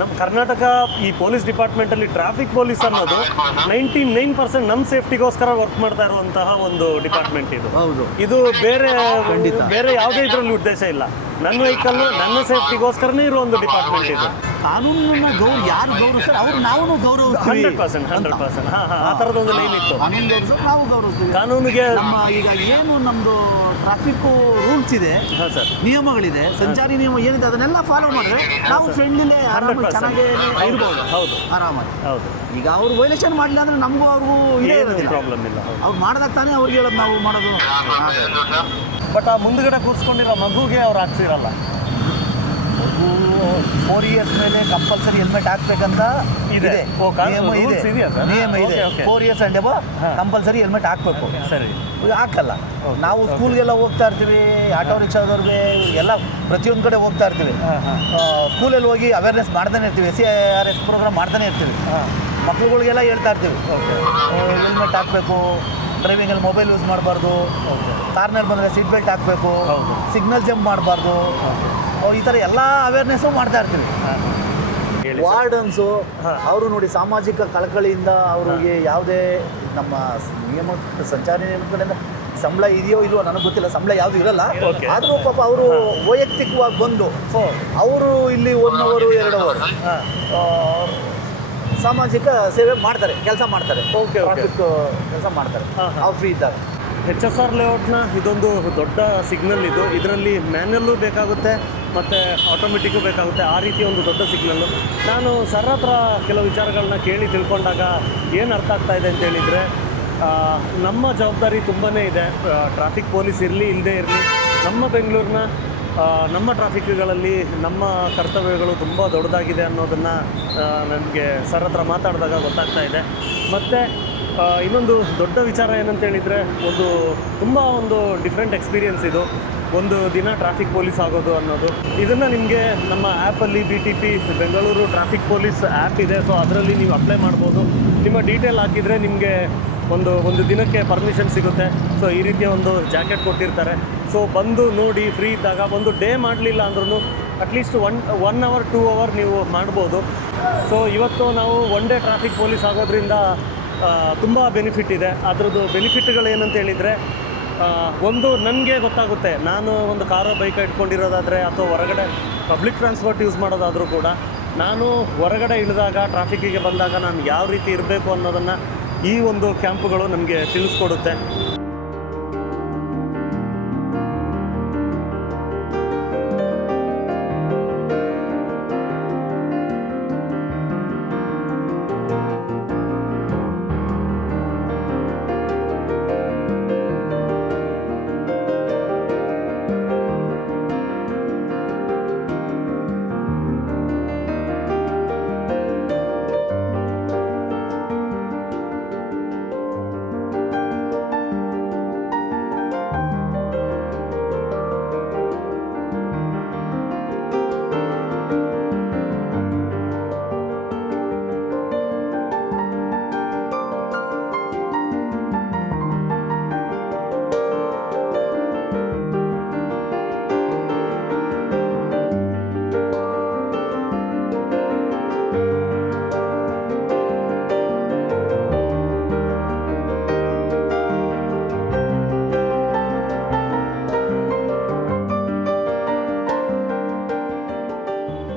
ನಮ್ಮ ಕರ್ನಾಟಕ ಈ ಪೊಲೀಸ್ ಡಿಪಾರ್ಟ್ಮೆಂಟಲ್ಲಿ ಟ್ರಾಫಿಕ್ ಪೊಲೀಸ್ ಅನ್ನೋದು 99% ನಮ್ಮ ಸೇಫ್ಟಿಗೋಸ್ಕರ ವರ್ಕ್ ಮಾಡ್ತಾ ಇರುವಂತಹ ಒಂದು ಡಿಪಾರ್ಟ್ಮೆಂಟ್ ಇದು. ಹೌದು, ಇದು ಬೇರೆ ಯಾವುದೇ ಇದರಲ್ಲಿ ಉದ್ದೇಶ ಇಲ್ಲ. ನನ್ನ ವೆಹಿಕಲ್ ನನ್ನ ಸೇಫ್ಟಿಗೋಸ್ಕರನೇ ಇರೋ ಒಂದು ಡಿಪಾರ್ಟ್ಮೆಂಟ್ ಇದು. ಕಾನೂನನ್ನ ಯಾರು ಗೌರವಿಸ್ತಾರೆ ಅವರು ನಾವು ಗೌರವಿಸ್ತೀವಿ. 100%. ಆ ಥರದ ಒಂದು ಲೈನ್ ಇತ್ತು. ಕಾನೂನು ಗೌರವಿಸೋದು ನಾವು ಗೌರವಿಸ್ತೀವಿ. ಕಾನೂನಿಗೆ ನಮ್ಮ ಈಗ ಏನು ನಮ್ಮದು ಟ್ರಾಫಿಕ್ ರೂಲ್ಸ್ ಇದೆ, ನಿಯಮಗಳಿದೆ, ಸಂಚಾರಿ ನಿಯಮ ಏನಿದೆ ಅದನ್ನೆಲ್ಲ ಫಾಲೋ ಮಾಡಿದ್ರೆ ನಾವು ಫ್ರೆಂಡ್ಲಿನೇ ಆರಾಮಾಗಿ ಚೆನ್ನಾಗಿ ಇರ್ಬೋದು. ಹೌದು, ಆರಾಮಾಗಿ. ಹೌದು. ಈಗ ಅವ್ರು ವೈಲೇಷನ್ ಮಾಡಲಿಲ್ಲ ಅಂದ್ರೆ ನಮಗೂ ಅವ್ರಿಗೂ ಇದೇ ಇರೋದಿಲ್ಲ, ಪ್ರಾಬ್ಲಮ್ ಇಲ್ಲ. ಅವ್ರು ಮಾಡಿದಾಗ ತಾನೇ ಅವ್ರಿಗೆ ಹೇಳೋದು ನಾವು ಮಾಡೋದು. ಬಟ್ ಆ ಮುಂದ್ಗಡೆ ಕೂರಿಸ್ಕೊಂಡಿರೋ ಮಗುಗೆ ಅವ್ರು ಹಾಕ್ಸಿರಲ್ಲ. 4 years ಮೇಲೆ ಕಂಪಲ್ಸರಿ ಹೆಲ್ಮೆಟ್ ಹಾಕ್ಬೇಕಂತ ಇದೆ, ನಿಯಮ ಇದೆ. 4 years and above compulsory helmet ಹಾಕ್ಬೇಕು. ಸರಿ, ಹಾಕಲ್ಲ. ನಾವು ಸ್ಕೂಲ್ಗೆಲ್ಲ ಹೋಗ್ತಾ ಇರ್ತೀವಿ, ಆಟೋ ರಿಕ್ಷಾದವ್ರಿಗೆ ಎಲ್ಲ ಪ್ರತಿಯೊಂದು ಕಡೆ ಹೋಗ್ತಾ ಇರ್ತೀವಿ. ಸ್ಕೂಲಲ್ಲಿ ಹೋಗಿ ಅವೇರ್ನೆಸ್ ಮಾಡ್ತಾನೆ ಇರ್ತೀವಿ, SARS ಪ್ರೋಗ್ರಾಮ್ ಮಾಡ್ತಾನೆ ಇರ್ತೀವಿ. ಮಕ್ಳುಗಳಿಗೆಲ್ಲ ಹೇಳ್ತಾ ಇರ್ತೀವಿ ಹೆಲ್ಮೆಟ್ ಹಾಕಬೇಕು, ಡ್ರೈವಿಂಗಲ್ಲಿ ಮೊಬೈಲ್ ಯೂಸ್ ಮಾಡಬಾರ್ದು, ಕಾರ್ನಲ್ಲಿ ಬಂದರೆ ಸೀಟ್ ಬೆಲ್ಟ್ ಹಾಕಬೇಕು, ಸಿಗ್ನಲ್ ಜಂಪ್ ಮಾಡಬಾರ್ದು, ಈ ಥರ ಎಲ್ಲ ಅವೇರ್ನೆಸ್ಸು ಮಾಡ್ತಾ ಇರ್ತೀವಿ. ವಾರ್ಡನ್ಸು ಅವರು ನೋಡಿ ಸಾಮಾಜಿಕ ಕಳಕಳಿಯಿಂದ ಅವ್ರಿಗೆ ಯಾವುದೇ ನಮ್ಮ ನಿಯಮ ಸಂಚಾರಿ ನಿಯಮದ ಕಡೆಯಿಂದ ಸಂಬಳ ಇದೆಯೋ ಇಲ್ವೋ ನನಗೆ ಗೊತ್ತಿಲ್ಲ, ಸಂಬಳ ಯಾವುದು ಇರಲ್ಲ. ಆದರೂ ಪಾಪ ಅವರು ವೈಯಕ್ತಿಕವಾಗಿ ಬಂದು ಅವರು ಇಲ್ಲಿ 1 hour 2 hour ಸಾಮಾಜಿಕ ಸೇವೆ ಮಾಡ್ತಾರೆ, ಕೆಲಸ ಮಾಡ್ತಾರೆ. ಟ್ರಾಫಿಕ್ ಕೆಲಸ ಮಾಡ್ತಾರೆ ಅವ್ರು ಫ್ರೀ ಇದ್ದಾಗ. HSR ಲೇಔಟ್ನ ಇದೊಂದು ದೊಡ್ಡ ಸಿಗ್ನಲ್ ಇದು. ಇದರಲ್ಲಿ ಮ್ಯಾನ್ಯಲ್ಲು ಬೇಕಾಗುತ್ತೆ ಮತ್ತು ಆಟೋಮೆಟಿಕ್ಕು ಬೇಕಾಗುತ್ತೆ. ಆ ರೀತಿ ಒಂದು ದೊಡ್ಡ ಸಿಗ್ನಲ್ಲು. ನಾನು ಸರ್ ಹತ್ರ ಕೆಲವು ವಿಚಾರಗಳನ್ನ ಕೇಳಿ ತಿಳ್ಕೊಂಡಾಗ ಏನು ಅರ್ಥ ಆಗ್ತಾ ಇದೆ ಅಂತೇಳಿದರೆ, ನಮ್ಮ ಜವಾಬ್ದಾರಿ ತುಂಬಾ ಇದೆ. ಟ್ರಾಫಿಕ್ ಪೊಲೀಸ್ ಇರಲಿ ಇಲ್ಲದೇ ಇರಲಿ, ನಮ್ಮ ಬೆಂಗಳೂರಿನ ನಮ್ಮ ಟ್ರಾಫಿಕ್ಗಳಲ್ಲಿ ನಮ್ಮ ಕರ್ತವ್ಯಗಳು ತುಂಬ ದೊಡ್ಡದಾಗಿದೆ ಅನ್ನೋದನ್ನು ನನಗೆ ಸರ್ ಹತ್ರ ಮಾತಾಡಿದಾಗ ಗೊತ್ತಾಗ್ತಾ ಇದೆ. ಮತ್ತು ಇನ್ನೊಂದು ದೊಡ್ಡ ವಿಚಾರ ಏನಂತೇಳಿದರೆ, ತುಂಬ ಡಿಫ್ರೆಂಟ್ ಎಕ್ಸ್ಪೀರಿಯನ್ಸ್ ಇದು. ಒಂದು ದಿನ ಟ್ರಾಫಿಕ್ ಪೊಲೀಸ್ ಆಗೋದು ಅನ್ನೋದು. ಇದನ್ನು ನಿಮಗೆ ನಮ್ಮ ಆ್ಯಪಲ್ಲಿ BTP Bengaluru traffic police app ಇದೆ. ಸೊ ಅದರಲ್ಲಿ ನೀವು ಅಪ್ಲೈ ಮಾಡ್ಬೋದು. ನಿಮ್ಮ ಡೀಟೇಲ್ ಹಾಕಿದರೆ ನಿಮಗೆ ಒಂದು ದಿನಕ್ಕೆ ಪರ್ಮಿಷನ್ ಸಿಗುತ್ತೆ. ಸೊ ಈ ರೀತಿಯ ಒಂದು ಜಾಕೆಟ್ ಕೊಟ್ಟಿರ್ತಾರೆ. ಸೊ ಬಂದು ನೋಡಿ, ಫ್ರೀ ಇದ್ದಾಗ ಒಂದು ಡೇ ಮಾಡಲಿಲ್ಲ ಅಂದ್ರೂ ಅಟ್ಲೀಸ್ಟ್ 1 hour 2 hour ನೀವು ಮಾಡ್ಬೋದು. ಸೊ ಇವತ್ತು ನಾವು 1 day ಟ್ರಾಫಿಕ್ ಪೊಲೀಸ್ ಆಗೋದ್ರಿಂದ ತುಂಬ ಬೆನಿಫಿಟ್ ಇದೆ. ಅದರದ್ದು ಬೆನಿಫಿಟ್ಗಳು ಏನಂತ ಹೇಳಿದರೆ, ಒಂದು ನನಗೆ ಗೊತ್ತಾಗುತ್ತೆ, ನಾನು ಒಂದು ಕಾರೋ ಬೈಕ್ ಇಟ್ಕೊಂಡಿರೋದಾದರೆ ಅಥವಾ ಹೊರಗಡೆ ಪಬ್ಲಿಕ್ ಟ್ರಾನ್ಸ್ಪೋರ್ಟ್ ಯೂಸ್ ಮಾಡೋದಾದರೂ ಕೂಡ ನಾನು ಹೊರಗಡೆ ಇಳಿದಾಗ ಟ್ರಾಫಿಕ್ಕಿಗೆ ಬಂದಾಗ ನಾನು ಯಾವ ರೀತಿ ಇರಬೇಕು ಅನ್ನೋದನ್ನು ಈ ಒಂದು ಕ್ಯಾಂಪುಗಳು ನಮಗೆ ತಿಳಿಸ್ಕೊಡುತ್ತೆ.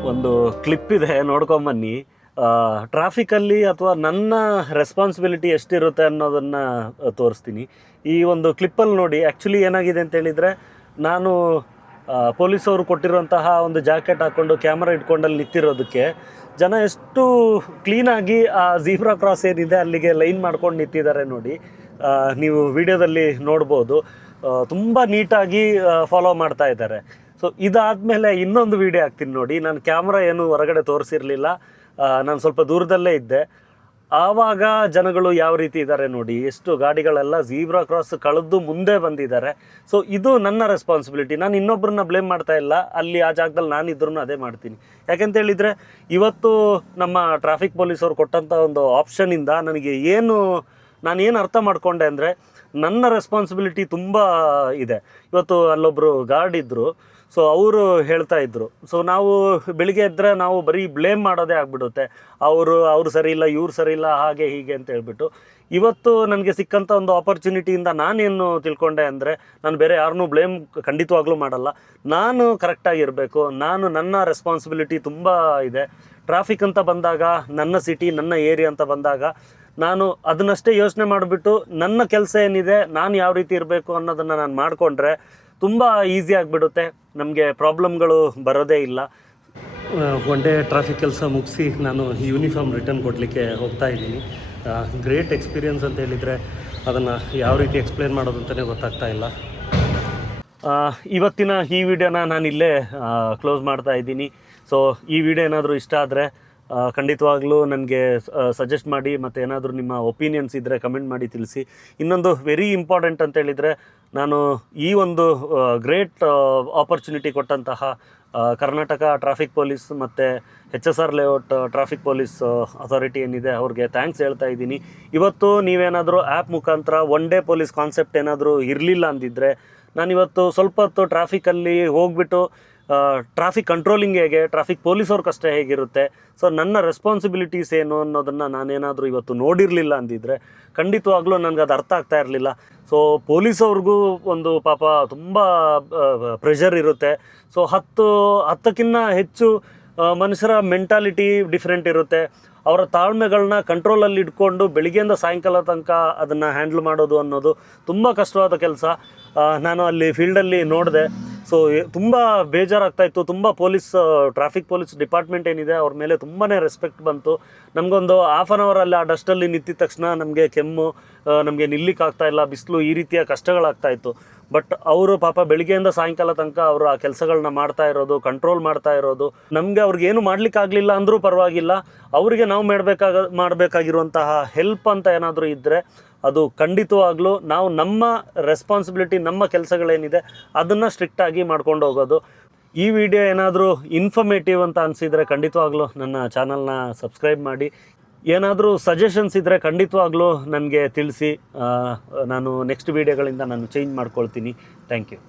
ಒಂದು ಕ್ಲಿಪ್ ಇದೆ, ನೋಡ್ಕೊಂಬನ್ನಿ. ಟ್ರಾಫಿಕಲ್ಲಿ ಅಥವಾ ನನ್ನ ರೆಸ್ಪಾನ್ಸಿಬಿಲಿಟಿ ಎಷ್ಟಿರುತ್ತೆ ಅನ್ನೋದನ್ನು ತೋರಿಸ್ತೀನಿ. ಈ ಒಂದು ಕ್ಲಿಪ್ಪಲ್ಲಿ ನೋಡಿ, ಆ್ಯಕ್ಚುಲಿ ಏನಾಗಿದೆ ಅಂತ ಹೇಳಿದರೆ, ನಾನು ಪೊಲೀಸವರು ಕೊಟ್ಟಿರುವಂತಹ ಒಂದು ಜಾಕೆಟ್ ಹಾಕ್ಕೊಂಡು ಕ್ಯಾಮ್ರಾ ಇಟ್ಕೊಂಡಲ್ಲಿ ನಿಂತಿರೋದಕ್ಕೆ ಜನ ಎಷ್ಟು ಕ್ಲೀನಾಗಿ ಆ ಝೀಬ್ರಾ ಕ್ರಾಸ್ ಏನಿದೆ ಅಲ್ಲಿಗೆ ಲೈನ್ ಮಾಡ್ಕೊಂಡು ನಿಂತಿದ್ದಾರೆ ನೋಡಿ. ನೀವು ವಿಡಿಯೋದಲ್ಲಿ ನೋಡ್ಬೋದು, ತುಂಬ ನೀಟಾಗಿ ಫಾಲೋ ಮಾಡ್ತಾ ಇದ್ದಾರೆ. ಸೊ ಇದಾದಮೇಲೆ ಇನ್ನೊಂದು ವೀಡಿಯೋ ಹಾಕ್ತೀನಿ ನೋಡಿ. ನಾನು ಕ್ಯಾಮ್ರಾ ಏನು ಹೊರಗಡೆ ತೋರಿಸಿರಲಿಲ್ಲ, ನಾನು ಸ್ವಲ್ಪ ದೂರದಲ್ಲೇ ಇದ್ದೆ. ಆವಾಗ ಜನಗಳು ಯಾವ ರೀತಿ ಇದ್ದಾರೆ ನೋಡಿ, ಎಷ್ಟು ಗಾಡಿಗಳೆಲ್ಲ ಝೀಬ್ರಾ ಕ್ರಾಸ್ ಕಳೆದು ಮುಂದೆ ಬಂದಿದ್ದಾರೆ. ಸೊ ಇದು ನನ್ನ ರೆಸ್ಪಾನ್ಸಿಬಿಲಿಟಿ. ನಾನು ಇನ್ನೊಬ್ಬರನ್ನ ಬ್ಲೇಮ್ ಮಾಡ್ತಾ ಇಲ್ಲ. ಅಲ್ಲಿ ಆ ಜಾಗದಲ್ಲಿ ನಾನಿದ್ರೂ ಅದೇ ಮಾಡ್ತೀನಿ. ಯಾಕೆಂತೇಳಿದರೆ, ಇವತ್ತು ನಮ್ಮ ಟ್ರಾಫಿಕ್ ಪೊಲೀಸವ್ರು ಕೊಟ್ಟಂಥ ಒಂದು ಆಪ್ಷನಿಂದ ನನಗೆ ನಾನೇನು ಅರ್ಥ ಮಾಡ್ಕೊಂಡೆ ಅಂದರೆ, ನನ್ನ ರೆಸ್ಪಾನ್ಸಿಬಿಲಿಟಿ ತುಂಬ ಇದೆ. ಇವತ್ತು ಅಲ್ಲೊಬ್ಬರು ಗಾರ್ಡ್ ಇದ್ದರು. ಸೊ ಅವರು ಹೇಳ್ತಾ ಇದ್ದರು, ಸೊ ನಾವು ಬೆಳಿಗ್ಗೆ ಎದ್ದರೆ ನಾವು ಬರೀ ಬ್ಲೇಮ್ ಮಾಡೋದೇ ಆಗಿಬಿಡುತ್ತೆ. ಅವರು ಸರಿ ಇಲ್ಲ, ಇವ್ರು ಸರಿ ಇಲ್ಲ, ಹಾಗೆ ಹೀಗೆ ಅಂತ ಹೇಳ್ಬಿಟ್ಟು. ಇವತ್ತು ನನಗೆ ಸಿಕ್ಕಂಥ ಒಂದು ಆಪರ್ಚುನಿಟಿಯಿಂದ ನಾನೇನು ತಿಳ್ಕೊಂಡೆ ಅಂದರೆ, ನಾನು ಬೇರೆ ಯಾರನ್ನೂ ಬ್ಲೇಮ್ ಖಂಡಿತವಾಗ್ಲೂ ಮಾಡಲ್ಲ. ನಾನು ಕರೆಕ್ಟಾಗಿರಬೇಕು. ನನ್ನ ರೆಸ್ಪಾನ್ಸಿಬಿಲಿಟಿ ತುಂಬ ಇದೆ. ಟ್ರಾಫಿಕ್ ಅಂತ ಬಂದಾಗ, ನನ್ನ ಸಿಟಿ, ನನ್ನ ಏರಿಯಾ ಅಂತ ಬಂದಾಗ ನಾನು ಅದನ್ನಷ್ಟೇ ಯೋಚನೆ ಮಾಡಿಬಿಟ್ಟು ನನ್ನ ಕೆಲಸ ಏನಿದೆ, ನಾನು ಯಾವ ರೀತಿ ಇರಬೇಕು ಅನ್ನೋದನ್ನು ನಾನು ಮಾಡಿಕೊಂಡ್ರೆ ತುಂಬ ಈಸಿ ಆಗಿಬಿಡುತ್ತೆ. ನಮಗೆ ಪ್ರಾಬ್ಲಮ್ಗಳು ಬರೋದೇ ಇಲ್ಲ. ಒನ್ ಡೇ ಟ್ರಾಫಿಕ್ ಕೆಲಸ ಮುಗಿಸಿ ನಾನು ಯೂನಿಫಾರ್ಮ್ ರಿಟರ್ನ್ ಕೊಡಲಿಕ್ಕೆ ಹೋಗ್ತಾ ಇದ್ದೀನಿ. ಗ್ರೇಟ್ ಎಕ್ಸ್ಪೀರಿಯನ್ಸ್ ಅಂತ ಹೇಳಿದರೆ ಅದನ್ನು ಯಾವ ರೀತಿ ಎಕ್ಸ್ಪ್ಲೇನ್ ಮಾಡೋದು ಅಂತಲೇ ಗೊತ್ತಾಗ್ತಾ ಇಲ್ಲ. ಇವತ್ತಿನ ಈ ವಿಡಿಯೋನ ನಾನು ಇಲ್ಲೇ ಕ್ಲೋಸ್ ಮಾಡ್ತಾ ಇದ್ದೀನಿ. ಸೊ ಈ ವಿಡಿಯೋ ಏನಾದರೂ ಇಷ್ಟ ಆದರೆ ಖಂಡಿತವಾಗ್ಲೂ ನನಗೆ ಸಜೆಸ್ಟ್ ಮಾಡಿ, ಮತ್ತು ಏನಾದರೂ ನಿಮ್ಮ ಒಪಿನಿಯನ್ಸ್ ಇದ್ದರೆ ಕಮೆಂಟ್ ಮಾಡಿ ತಿಳಿಸಿ. ಇನ್ನೊಂದು ವೆರಿ ಇಂಪಾರ್ಟೆಂಟ್ ಅಂತ ಹೇಳಿದರೆ, ನಾನು ಈ ಒಂದು ಗ್ರೇಟ್ ಆಪರ್ಚುನಿಟಿ ಕೊಟ್ಟಂತಹ ಕರ್ನಾಟಕ ಟ್ರಾಫಿಕ್ ಪೊಲೀಸ್ ಮತ್ತು HSR layout traffic police authority ಏನಿದೆ ಅವ್ರಿಗೆ ಥ್ಯಾಂಕ್ಸ್ ಹೇಳ್ತಾ ಇದ್ದೀನಿ. ಇವತ್ತು ನೀವೇನಾದರೂ ಆ್ಯಪ್ ಮುಖಾಂತರ ಒನ್ ಡೇ ಪೊಲೀಸ್ ಕಾನ್ಸೆಪ್ಟ್ ಏನಾದರೂ ಇರಲಿಲ್ಲ ಅಂದಿದ್ದರೆ, ನಾನಿವತ್ತು ಸ್ವಲ್ಪ ಹೊತ್ತು ಟ್ರಾಫಿಕಲ್ಲಿ ಹೋಗ್ಬಿಟ್ಟು ಟ್ರಾಫಿಕ್ ಕಂಟ್ರೋಲಿಂಗ್ ಹೇಗೆ, ಟ್ರಾಫಿಕ್ ಪೊಲೀಸವ್ರ ಕಷ್ಟ ಹೇಗಿರುತ್ತೆ, ಸೊ ನನ್ನ ರೆಸ್ಪಾನ್ಸಿಬಿಲಿಟೀಸ್ ಏನು ಅನ್ನೋದನ್ನು ನಾನೇನಾದರೂ ಇವತ್ತು ನೋಡಿರಲಿಲ್ಲ ಅಂದಿದ್ದರೆ ಖಂಡಿತವಾಗ್ಲೂ ನನಗೆ ಅದು ಅರ್ಥ ಆಗ್ತಾ ಇರಲಿಲ್ಲ. ಸೊ ಪೊಲೀಸವ್ರಿಗೂ ಒಂದು ಪಾಪ ತುಂಬ ಪ್ರೆಷರ್ ಇರುತ್ತೆ. ಸೊ ಹತ್ತಕ್ಕಿಂತ ಹೆಚ್ಚು ಮನುಷ್ಯರ ಮೆಂಟಾಲಿಟಿ ಡಿಫ್ರೆಂಟ್ ಇರುತ್ತೆ. ಅವರ ತಾಳ್ಮೆಗಳನ್ನ ಕಂಟ್ರೋಲಲ್ಲಿ ಇಟ್ಕೊಂಡು ಬೆಳಿಗ್ಗೆಯಿಂದ ಸಾಯಂಕಾಲ ತನಕ ಅದನ್ನು ಹ್ಯಾಂಡ್ಲ್ ಮಾಡೋದು ಅನ್ನೋದು ತುಂಬ ಕಷ್ಟವಾದ ಕೆಲಸ. ನಾನು ಅಲ್ಲಿ ಫೀಲ್ಡಲ್ಲಿ ನೋಡಿದೆ. ಸೊ ತುಂಬ ಬೇಜಾರಾಗ್ತಾಯಿತ್ತು. ತುಂಬ ಟ್ರಾಫಿಕ್ ಪೊಲೀಸ್ ಡಿಪಾರ್ಟ್ಮೆಂಟ್ ಏನಿದೆ ಅವ್ರ ಮೇಲೆ ತುಂಬಾ ರೆಸ್ಪೆಕ್ಟ್ ಬಂತು. ನಮಗೊಂದು ಹಾಫ್ ಆನ್ ಅವರಲ್ಲಿ ಆ ಡಸ್ಟಲ್ಲಿ ನಿಂತಿದ ತಕ್ಷಣ ನಮಗೆ ಕೆಮ್ಮು, ನಮಗೆ ನಿಲ್ಲಿಕ್ಕಾಗ್ತಾಯಿಲ್ಲ, ಬಿಸಿಲು, ಈ ರೀತಿಯ ಕಷ್ಟಗಳಾಗ್ತಾಯಿತ್ತು. ಬಟ್ ಅವರು ಪಾಪ ಬೆಳಿಗ್ಗೆಯಿಂದ ಸಾಯಂಕಾಲ ತನಕ ಅವರು ಆ ಕೆಲಸಗಳನ್ನ ಮಾಡ್ತಾ ಇರೋದು, ಕಂಟ್ರೋಲ್ ಮಾಡ್ತಾ ಇರೋದು. ನಮಗೆ ಅವ್ರಿಗೇನು ಮಾಡಲಿಕ್ಕಾಗಲಿಲ್ಲ ಅಂದರೂ ಪರವಾಗಿಲ್ಲ, ಅವರಿಗೆ ನಾವು ಮಾಡಬೇಕಾಗಿರುವಂತಹ ಹೆಲ್ಪ್ ಅಂತ ಏನಾದರೂ ಇದ್ದರೆ ಅದು ಖಂಡಿತವಾಗ್ಲೂ ನಾವು ನಮ್ಮ ರೆಸ್ಪಾನ್ಸಿಬಿಲಿಟಿ, ನಮ್ಮ ಕೆಲಸಗಳೇನಿದೆ ಅದನ್ನು ಸ್ಟ್ರಿಕ್ಟಾಗಿ ಮಾಡ್ಕೊಂಡು ಹೋಗೋದು. ಈ ವಿಡಿಯೋ ಏನಾದರೂ ಇನ್ಫಾರ್ಮೇಟಿವ್ ಅಂತ ಅನಿಸಿದರೆ ಖಂಡಿತವಾಗ್ಲೂ ನನ್ನ ಚಾನಲ್ನ ಸಬ್ಸ್ಕ್ರೈಬ್ ಮಾಡಿ. ಏನಾದರೂ ಸಜೆಷನ್ಸ್ ಇದ್ದರೆ ಖಂಡಿತವಾಗ್ಲೂ ನನಗೆ ತಿಳಿಸಿ. ನಾನು ನೆಕ್ಸ್ಟ್ ವೀಡಿಯೋಗಳಿಂದ ನಾನು ಚೇಂಜ್ ಮಾಡ್ಕೊಳ್ತೀನಿ. Thank you.